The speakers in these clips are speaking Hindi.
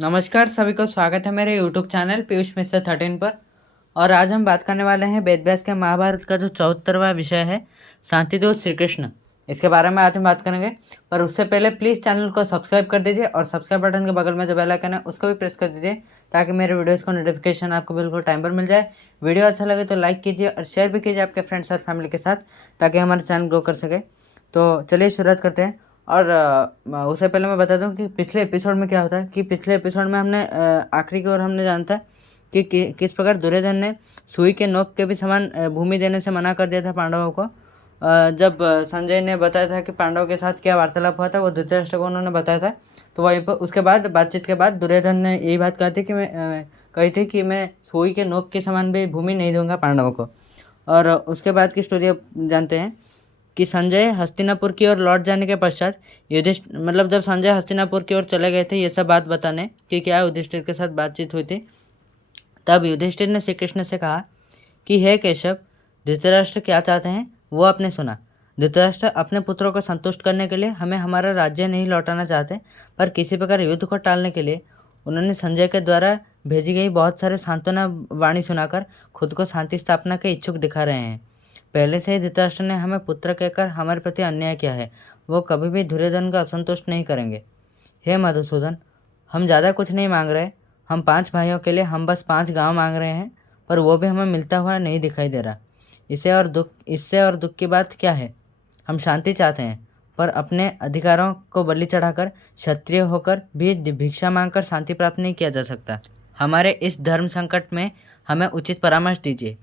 नमस्कार सभी को स्वागत है मेरे YouTube चैनल पीयूष मिश्र 13 पर। और आज हम बात करने वाले हैं वेद व्यास के महाभारत का जो 74वां विषय है शांतिदूत श्री कृष्ण। इसके बारे में आज हम बात करेंगे, पर उससे पहले प्लीज़ चैनल को सब्सक्राइब कर दीजिए और सब्सक्राइब बटन के बगल में जो बेल आइकन है उसको भी प्रेस कर दीजिए ताकि मेरे वीडियोज़ को नोटिफिकेशन आपको बिल्कुल टाइम पर मिल जाए। वीडियो अच्छा लगे तो लाइक कीजिए और शेयर भी कीजिए आपके फ्रेंड्स और फैमिली के साथ ताकि हमारा चैनल ग्रो कर सके। तो चलिए शुरुआत करते हैं। और उससे पहले मैं बता दूं कि पिछले एपिसोड में क्या होता है कि पिछले एपिसोड में हमने आखिरी की ओर हमने जानता है किस प्रकार दुर्योधन ने सुई के नोक के भी समान भूमि देने से मना कर दिया था पांडवों को। जब संजय ने बताया था कि पांडवों के साथ क्या वार्तालाप हुआ था वो धृतराष्ट्र को उन्होंने बताया था। तो वहीं पर उसके बाद बातचीत के बाद दुर्योधन ने यही बात कही थी कि मैं सुई के नोक के समान भी भूमि नहीं दूंगा पांडवों को। और उसके बाद की स्टोरी अब जानते हैं कि संजय हस्तिनापुर की ओर लौट जाने के पश्चात जब संजय हस्तिनापुर की ओर चले गए थे ये सब बात बताने कि क्या युधिष्ठिर के साथ बातचीत हुई थी, तब युधिष्ठिर ने श्री कृष्ण से कहा कि हे केशव, धृतराष्ट्र क्या चाहते हैं वो आपने सुना। धृतराष्ट्र अपने पुत्रों को संतुष्ट करने के लिए हमें हमारा राज्य नहीं लौटाना चाहते, पर किसी प्रकार युद्ध को टालने के लिए उन्होंने संजय के द्वारा भेजी गई बहुत सारे सांत्वना वाणी सुनाकर खुद को शांति स्थापना के इच्छुक दिखा रहे हैं। पहले से ही धृतराष्ट्र ने हमें पुत्र कहकर हमारे प्रति अन्याय किया है, वो कभी भी दुर्योधन का असंतुष्ट नहीं करेंगे। हे मधुसूदन, हम ज़्यादा कुछ नहीं मांग रहे। हम 5 भाइयों के लिए हम बस 5 गांव मांग रहे हैं, पर वो भी हमें मिलता हुआ नहीं दिखाई दे रहा। इससे और दुख की बात क्या है। हम शांति चाहते हैं, पर अपने अधिकारों को बलि चढ़ाकर क्षत्रिय होकर भी भिक्षा मांगकर शांति प्राप्त नहीं किया जा सकता। हमारे इस धर्म संकट में हमें उचित परामर्श दीजिए।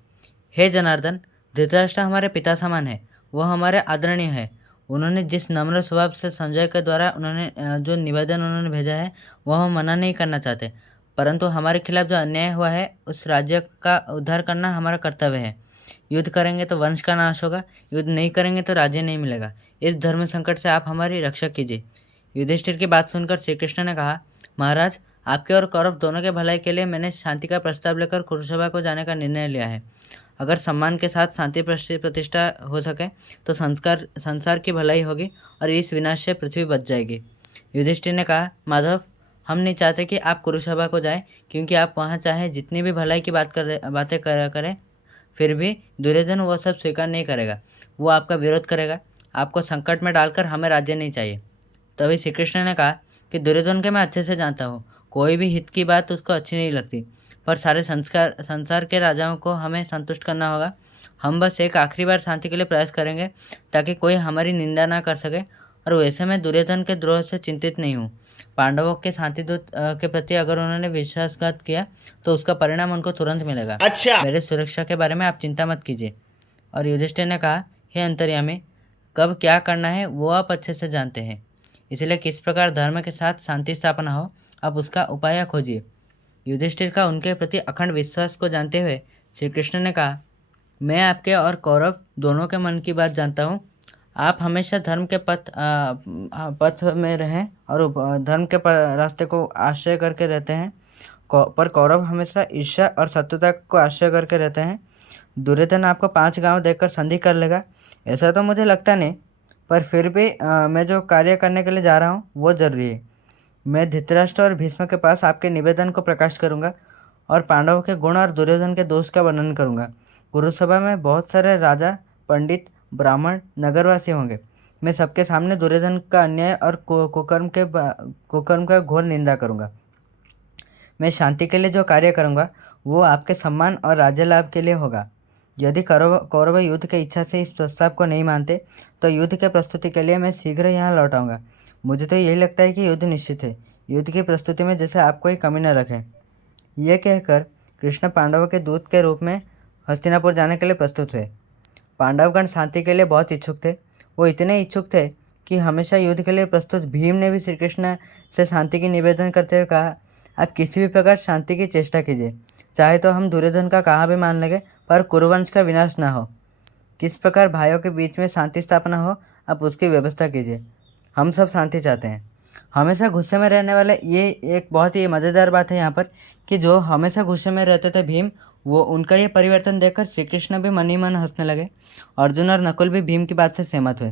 हे जनार्दन, धृतराष्ट्र हमारे पिता समान है, वो हमारे आदरणीय है। उन्होंने जिस नम्र स्वभाव से संजय के द्वारा जो निवेदन उन्होंने भेजा है वो हम मना नहीं करना चाहते, परंतु हमारे खिलाफ जो अन्याय हुआ है उस राज्य का उद्धार करना हमारा कर्तव्य है। युद्ध करेंगे तो वंश का नाश होगा, युद्ध नहीं करेंगे तो राज्य नहीं मिलेगा। इस धर्म संकट से आप हमारी रक्षा कीजिए। युधिष्ठिर की बात सुनकर श्री कृष्ण ने कहा, महाराज, आपके और कौरव दोनों के भलाई के लिए मैंने शांति का प्रस्ताव लेकर कुरुसभा को जाने का निर्णय लिया है। अगर सम्मान के साथ शांति प्रतिष्ठा हो सके तो संसार की भलाई होगी और इस विनाश से पृथ्वी बच जाएगी। युधिष्ठिर ने कहा, माधव, हम नहीं चाहते कि आप कुरुसभा को जाएं, क्योंकि आप वहां चाहे जितनी भी भलाई की बातें करें, फिर भी दुर्योधन वो सब स्वीकार नहीं करेगा। वो आपका विरोध करेगा। आपको संकट में डालकर हमें राज्य नहीं चाहिए। तभी श्री कृष्ण ने कहा कि दुर्योधन के मैं अच्छे से जानता हूँ, कोई भी हित की बात उसको अच्छी नहीं लगती, पर सारे संसार के राजाओं को हमें संतुष्ट करना होगा। हम बस एक आखिरी बार शांति के लिए प्रयास करेंगे ताकि कोई हमारी निंदा ना कर सके, और वैसे मैं दुर्योधन के द्रोह से चिंतित नहीं हूँ। पांडवों के शांतिदूत के प्रति अगर उन्होंने विश्वासघात किया तो उसका परिणाम उनको तुरंत मिलेगा। अच्छा। मेरे सुरक्षा के बारे में आप चिंता मत कीजिए। और युधिष्ठिर ने कहा, हे अंतर्यामी, कब क्या करना है वो आप अच्छे से जानते हैं, इसलिए किस प्रकार धर्म के साथ शांति स्थापना हो आप उसका उपाय खोजिए। युधिष्ठिर का उनके प्रति अखंड विश्वास को जानते हुए श्री कृष्ण ने कहा, मैं आपके और कौरव दोनों के मन की बात जानता हूँ। आप हमेशा धर्म के पथ में रहें और धर्म के रास्ते को आश्रय करके रहते हैं, पर कौरव हमेशा ईर्ष्या और शत्रुता को आश्रय करके रहते हैं। दुर्योधन आपको 5 गांव देकर संधि कर लेगा ऐसा तो मुझे लगता नहीं, पर फिर भी मैं जो कार्य करने के लिए जा रहा हूँ वो जरूरी है। मैं धृतराष्ट्र और भीष्म के पास आपके निवेदन को प्रकाश करूंगा और पांडवों के गुण और दुर्योधन के दोष का वर्णन करूंगा। कुरुसभा में बहुत सारे राजा, पंडित, ब्राह्मण, नगरवासी होंगे। मैं सबके सामने दुर्योधन का अन्याय और कुकर्म का घोर निंदा करूंगा। मैं शांति के लिए जो कार्य करूंगा वो आपके सम्मान और राज्य लाभ के लिए होगा। यदि कौरव युद्ध की इच्छा से इस प्रस्ताव को नहीं मानते तो युद्ध के प्रस्तुति के लिए मैं शीघ्र यहाँ लौट आऊँगा। मुझे तो यही लगता है कि युद्ध निश्चित है। युद्ध की प्रस्तुति में जैसे आप कोई कमी न रखें। यह कहकर कृष्ण पांडवों के दूत के रूप में हस्तिनापुर जाने के लिए प्रस्तुत हुए। पांडवगण शांति के लिए बहुत इच्छुक थे। वो इतने इच्छुक थे कि हमेशा युद्ध के लिए प्रस्तुत भीम ने भी श्री कृष्ण से शांति की निवेदन करते हुए कहा, आप किसी भी प्रकार शांति की चेष्टा कीजिए, चाहे तो हम दुर्योधन का कहा भी मान लेंगे, पर कुरुवंश का विनाश ना हो। किस प्रकार भाइयों के बीच में शांति स्थापना हो आप उसकी व्यवस्था कीजिए। हम सब शांति चाहते हैं। हमेशा गुस्से में रहने वाले, ये एक बहुत ही मज़ेदार बात है यहाँ पर कि जो हमेशा गुस्से में रहते थे भीम, वो उनका ये परिवर्तन देखकर श्री कृष्ण भी मन ही मन हंसने लगे। अर्जुन और नकुल भी भीम की बात से सहमत हुए,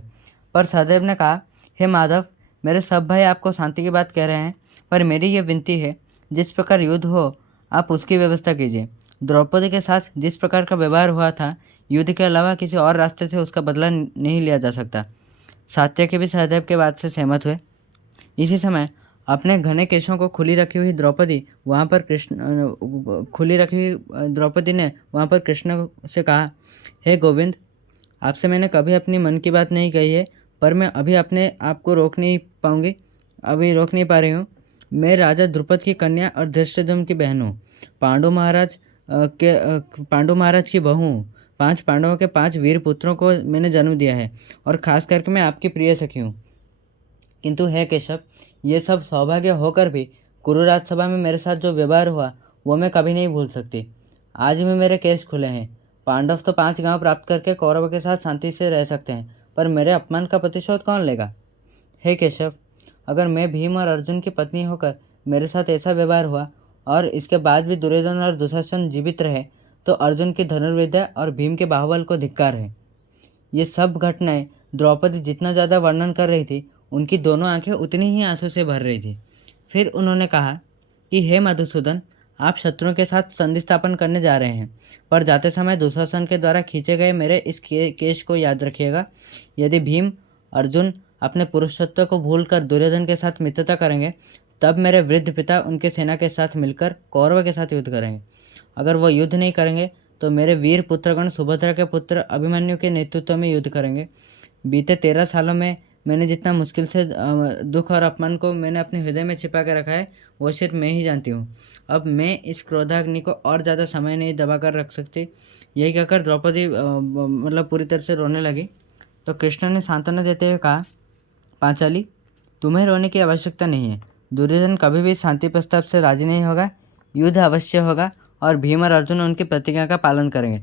पर सहदेव ने कहा, हे माधव, मेरे सब भाई आपको शांति की बात कह रहे हैं, पर मेरी ये विनती है जिस प्रकार युद्ध हो आप उसकी व्यवस्था कीजिए। द्रौपदी के साथ जिस प्रकार का व्यवहार हुआ था, युद्ध के अलावा किसी और रास्ते से उसका बदला नहीं लिया जा सकता। सात्यकी भी सहदेव के बात से सहमत हुए। इसी समय अपने घने केशों को खुली रखी हुई द्रौपदी ने वहाँ पर कृष्ण से कहा, हे गोविंद, आपसे मैंने कभी अपनी मन की बात नहीं कही है, पर मैं अभी अपने आप को रोक नहीं पा रही हूँ। मैं राजा द्रुपद की कन्या और धृष्टद्युम्न की बहन हूँ। पांडु महाराज की बहू हूँ। 5 पांडवों के 5 वीर पुत्रों को मैंने जन्म दिया है और खास करके मैं आपकी प्रिय सखी हूँ। किंतु हे केशव, ये सब सौभाग्य होकर भी कुरु राजसभा में मेरे साथ जो व्यवहार हुआ वो मैं कभी नहीं भूल सकती। आज भी मेरे केस खुले हैं। पांडव तो 5 गांव प्राप्त करके कौरवों के साथ शांति से रह सकते हैं, पर मेरे अपमान का प्रतिशोध कौन लेगा? हे केशव, अगर मैं भीम और अर्जुन की पत्नी होकर मेरे साथ ऐसा व्यवहार हुआ और इसके बाद भी दुर्योधन और दुशासन जीवित रहे, तो अर्जुन की धनुर्विद्या और भीम के बाहुबल को धिक्कार है। ये सब घटनाएं द्रौपदी जितना ज़्यादा वर्णन कर रही थी, उनकी दोनों आंखें उतनी ही आंसू से भर रही थी। फिर उन्होंने कहा कि हे मधुसूदन, आप शत्रुओं के साथ संधि स्थापन करने जा रहे हैं, पर जाते समय दुशासन के द्वारा खींचे गए मेरे इस केश को याद रखिएगा। यदि भीम अर्जुन अपने पुरुषत्व को भूलकर दुर्योधन के साथ मित्रता करेंगे, तब मेरे वृद्ध पिता उनके सेना के साथ मिलकर कौरव के साथ युद्ध करेंगे। अगर वो युद्ध नहीं करेंगे तो मेरे वीर पुत्रगण सुभद्रा के पुत्र अभिमन्यु के नेतृत्व में युद्ध करेंगे। बीते 13 सालों में मैंने जितना मुश्किल से दुख और अपमान को मैंने अपने हृदय में छिपा के रखा है, वो सिर्फ मैं ही जानती हूँ। अब मैं इस क्रोधाग्नि को और ज़्यादा समय नहीं दबा कर रख सकती। यही कहकर द्रौपदी पूरी तरह से रोने लगी। तो कृष्ण ने सांत्वना देते हुए कहा, पांचाली, तुम्हें रोने की आवश्यकता नहीं है। दुर्योधन कभी भी शांति प्रस्ताव से राजी नहीं होगा। युद्ध अवश्य होगा और भीम और अर्जुन उनकी प्रतिज्ञा का पालन करेंगे।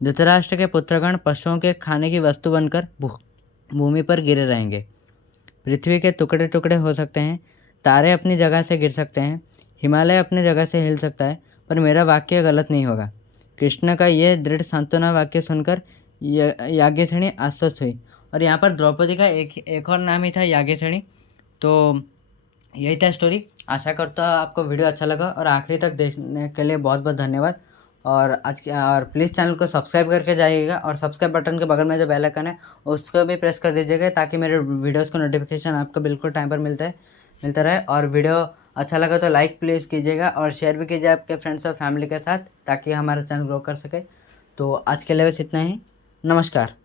धृतराष्ट्र के पुत्रगण पशुओं के खाने की वस्तु बनकर भूमि पर गिरे रहेंगे। पृथ्वी के टुकड़े टुकड़े हो सकते हैं, तारे अपनी जगह से गिर सकते हैं, हिमालय अपनी जगह से हिल सकता है, पर मेरा वाक्य गलत नहीं होगा। कृष्ण का यह दृढ़ सांत्वना वाक्य सुनकर याज्ञसेनी आश्वस्त हुई। और यहाँ पर द्रौपदी का एक और नाम ही था याज्ञसेनी। तो यही था स्टोरी। आशा करता हूँ आपको वीडियो अच्छा लगा और आखिरी तक देखने के लिए बहुत बहुत धन्यवाद। और प्लीज़ चैनल को सब्सक्राइब करके जाइएगा और सब्सक्राइब बटन के बगल में जो बेल आइकन है उसको भी प्रेस कर दीजिएगा, ताकि मेरे वीडियोस को नोटिफिकेशन आपको बिल्कुल टाइम पर मिलता रहे। और वीडियो अच्छा लगा तो लाइक प्लीज़ कीजिएगा और शेयर भी कीजिए आपके फ्रेंड्स और फैमिली के साथ, ताकि हमारा चैनल ग्रो कर सके। तो आज के लिए बस इतना ही। नमस्कार।